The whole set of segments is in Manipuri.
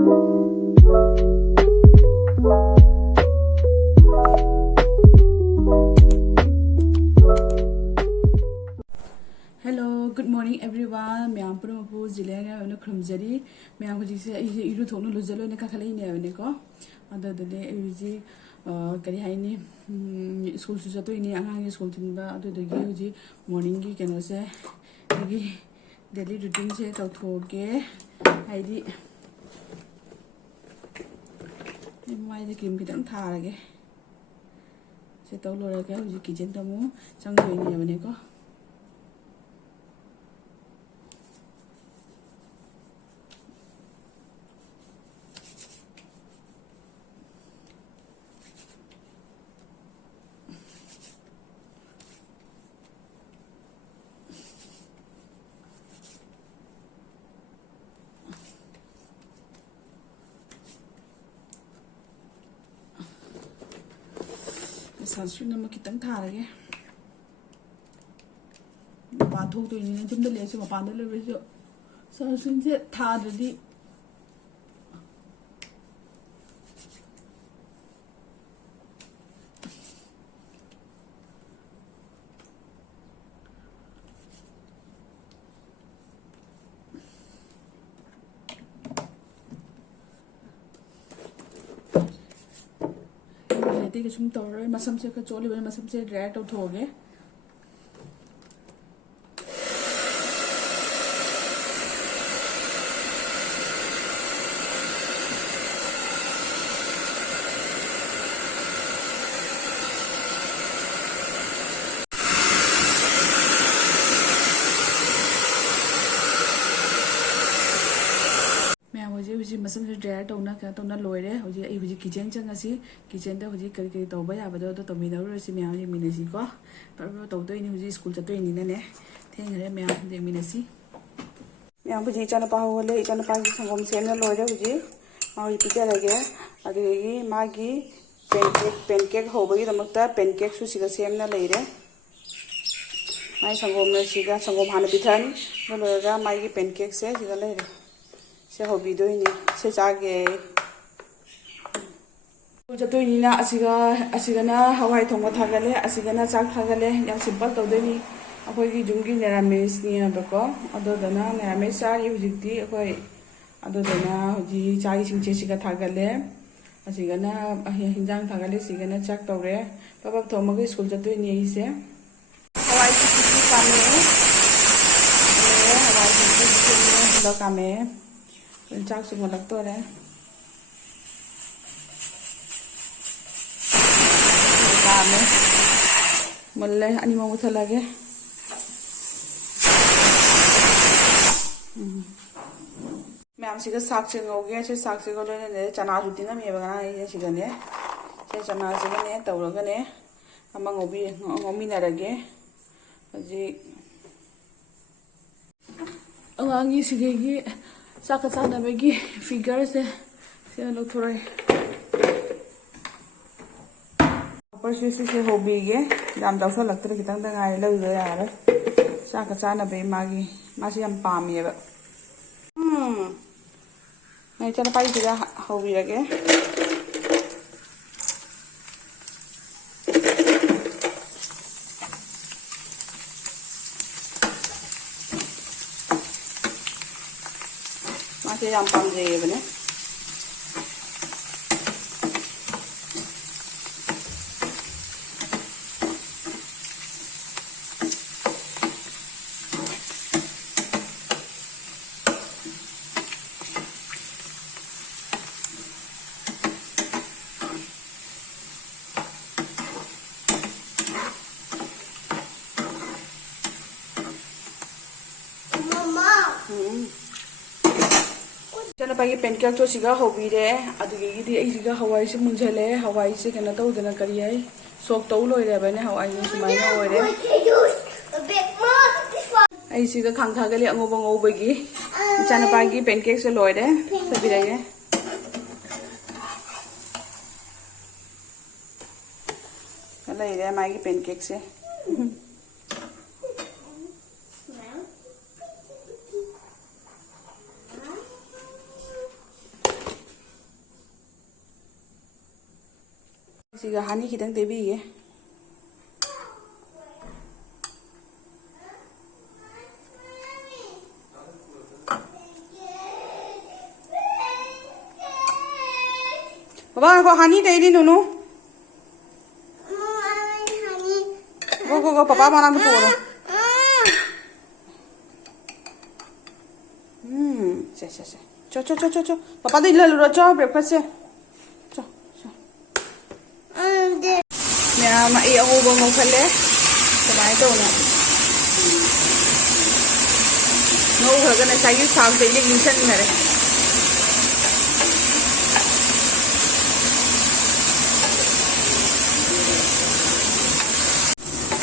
Hello, good morning everyone. Myam Puramapu Zilenga and Krumzeri. Myam Hujisi Iru Tonu Luzelo and Kakalini Aveneco. Other the day Uzi Karihani school Susato in Yang school timber, other the Guji morning can say daily routine set out for gay. I did why the Kim Pitan Tarage. Set out Loraga, Uji Kitchen Tamu, Sango in Aveneco. Sunscreen nama kitang tharage mapaan thok toini ne jumda lese mapaan da lebe jo sunscreen se thadadi के सुम तौर मसम से का चोली बने मसम से ड्राई आउट हो गए मसम से ड्राई तौना क्या तौना लोरे होजी आई होजी किचन चंगसी किचन दा होजी करी करी तौबा याबदो तो तमिनारुसी म्याम जे मिनसी को पर तौदोइनी होजी स्कूल चतोइनी ने थेंगरे म्याम जे मिनसी म्याम होजी चना पाहोले चना पागी संगम सेना लोरे होजी मावी पिके लगे अदगी मागी पेनकेक होबगी दमकता पेनकेक सु सिगा सेमना लेरे माई संगम ने सिगा संगम हाना पिथानी लोरेगा मागी पेनकेक से सिगा लेरे से हॉबी दो इन्हें से जागे जब तो इन्हें ना असिगा ना हवाई थोंगा था गले असिगा ना चाक था गले या सिंपल तो दे नहीं अकोई की जुंगी निरामिस नहीं है बको अदो दना निरामिस सारी हुजिती अकोई अदो दना हुजी चाय सिंचे सिगा था गले असिगा ना हिंजांग था गले सिगा ना चाक तो रे पापा थोंगा के स्कूल जब तो इन्हें इसे हवाई सिंचे कामे हवाई सिंचे लो कामे चाक से मलक तो रहे काम में मल्ले अनि मो उठा लगे मैं आमसी का साग से गए से साग से गले ने चना जुती ना मैं बगाना ये सिगने से चना सिगने तौरगने अमंग ओबी ओमी नरगे अजी अवांगी सिगेगी साका चानबगी फिगर से लोग थोड़ा ऊपर से होबीगे दाम दाउसा लगतरे खितंग दंगाय लउदो यार साका चानबे मागी मासी हम पामिएबा मैं चना पाई सिगा होबीरगे मासे हम पामजेबने चना पागी पेनकेक तो सिगा होबीरे अदुगीदी एसिगा हवाई से मुंझले हवाई से कना तौदना करियै सोक तौ लोइरेबने हवाई से सुमाइना ओइरे एसिगा खांथागले अंगोब ngौबगी चना पागी पेनकेक से लोइरे सबिरेगे लेइरे मागी पेनकेक से siga hani khitang tebi ge baba ko hani te di nunu go papa mana ko poro se cho papa dei la lo cho breakfast se cho mẹ mà yêu bông ngô khăn đấy cái máy đồ nè ngô khơi cái này xay cái sao thì những chân này đấy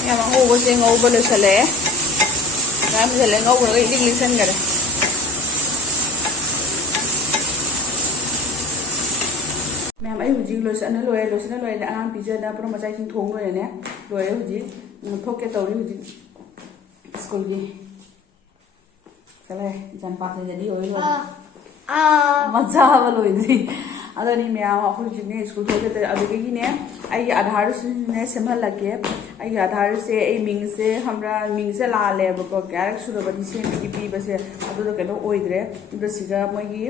mẹ mà ngô cái gì ngô bao nhiêu sợi lẽ cái mình sẽ lấy ngô cái những chân này đấy mẹ ấy hụt lối sẵn nó lôi đã ăn pizza đã bắt mà chạy trên thùng rồi nè rồi ấy hụt thôi cái tàu đi hụt school đi cái này dàn bạc thì đi rồi mà ra vào lối đi ada ni mẹ họ hụt này school thôi cái ada cái gì nè ai Aadhaar ने सेमहल लगे आई Aadhaar से आई मिंग से हमरा मिंग से ला ले बको कैरेक्ट सुरबनी से की पी बसे अदो तो केनो ओइद्रे दसिगा मगी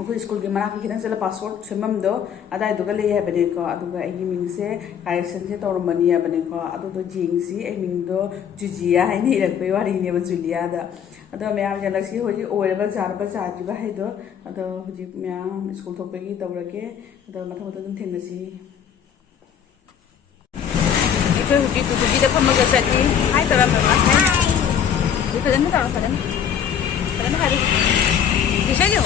अखोई स्कूल के मना खिदंग चला पासपोर्ट सेमम दो अदाय दुगा ले है बने को अदुगा आई मिंग से करेक्शन से तौरमनी है बने को अदो तो जिंग सी आई मिंग दो जुजिया है नहीं रखबे वारी ने जुलिया दा अदो मैम जनलसी होजी ओरेबल चारबल चाजिबा है दो अदो होजी मैम स्कूल थोपगी तौरके अदो मथा मथा दुम थेनसी इको होजी दुबी दा फमगा चटनी हाय तरा ममा हाय ये फदन तरा फदन हाय दिशा जो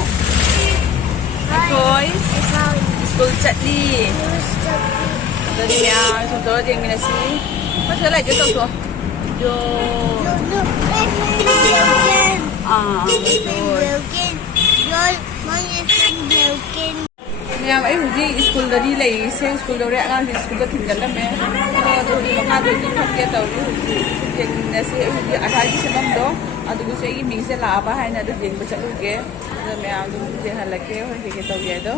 Thôi, school chutney. Rồi đi nào, chúng tôi đi mình xí. Có trở lại cho tôi thôi. Yo. Nhà ấy gì school đó đi lấy xe school đâu đấy ăn thì school đó thỉnh gần lắm mẹ. Tôi đi mà tôi đi không kia tàu đi. Jadi nasi ấy gì Aadhaar cái xem đó. Aduh gue sih mình sẽ là apa hay là được gì bớt luôn ke. Rồi mẹ ăn đúng gì hay là ke hay cái tàu vậy đó.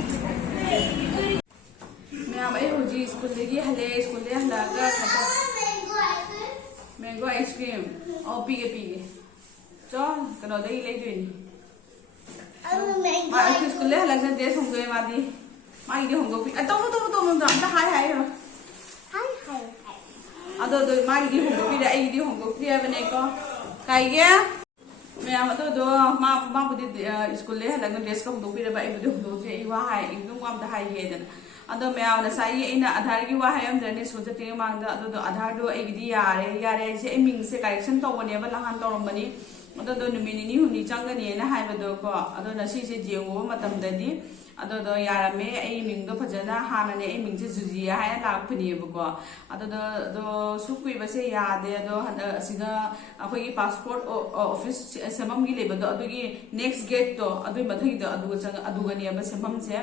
Mẹ ấy hồi gì school đi hay là school đi là cái mango ice cream. Pi cái. Cho cái đó đây lấy gì? Mà anh school đi là cái gì không người mà đi. Mà đi không có pi. Tao mình làm ta hay rồi. Hay. Aduh mà đi không có pi đấy, anh đi không có pi bên này có. Cái kia. Mẹ mà tôi đó mà budi school le hala ngan dress ka hung bi ra ba I budi hung je I wa hai I dum wam da hai ye dan ado mẹ na sai ina Aadhaar ki wa hai am da ne so ta te mang da ado Aadhaar do ai di yare se I ming se correction to ne ba la han to rom bani ado do numini ni huni chang ga ne na hai ba do ko ado na si se jengo matam da di ado do yara me ai ming do phajana ha na ne ai ming se jujiya hai la phani ba ko ado do su kui ba se ya de do asiga akhoi ki passport office semam gi le ba do adu gi next gate to adu mathai do adu chang adu ga ne ba semam se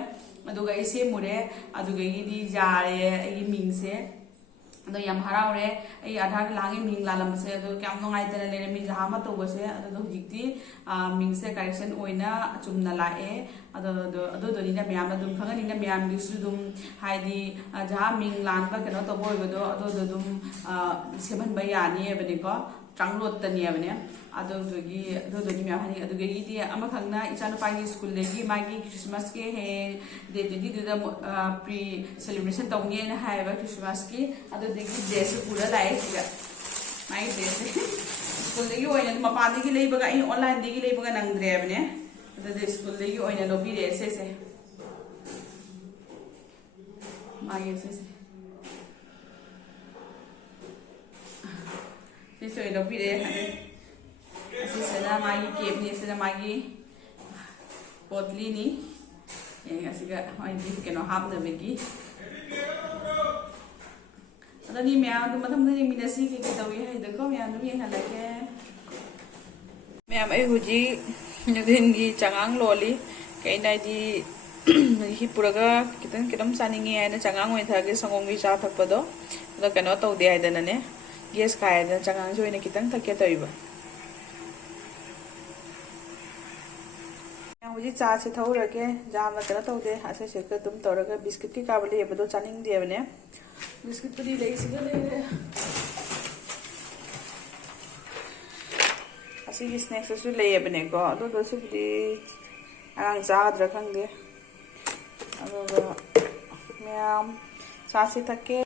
adu ga I se mure adu ga gi di jare ai ming se ado yam harau re ai Aadhaar langi ming la lam se ado kyam nongai tana le mi jaha ma to se ado hujikti ming se correction oina chumna la e ado ni na myam dum khanga ni na myam gi su dum haidi jaha ming lan ba keno to boy do ado dum seman ba ya ni e bani ko tranglot ta ni e bani ado ni myam hani ado gi di ama khangna ichana pa gi school le gi ma gi Christmas ke he de di da pre celebration to ni na hai ba Christmas ki ado de gi dress pura lai ga mai dress school le gi oina ma pa de gi lei ba ga I online de gi lei ba ga nang dre bani ado de school le gi oina lobi re se mai se so lobi re Asi sana magi cave ni sana magi potli ni yang asiga mai di keno hap na begi ada ni mea tu matam ni minasi ki tawi hai de ko mea nu yang halake mea mai huji nyudin gi changang loli kai nai di hi puraga kitam saningi ai na changang oi thage sangong gi cha thakpado da keno tau de ai da na ne gas kai da changang joi ne kitang thake toiba हूँ चा से थौरगे जाम कहीं तौदे असे तुम तौर बिस्किट की काब लेबदो चानिंगदेबने बिस्किट ले असी स्नैक्स लेबनेको अदुदोसुबुदी आंग चाद्रा खंगे मैम चा से थके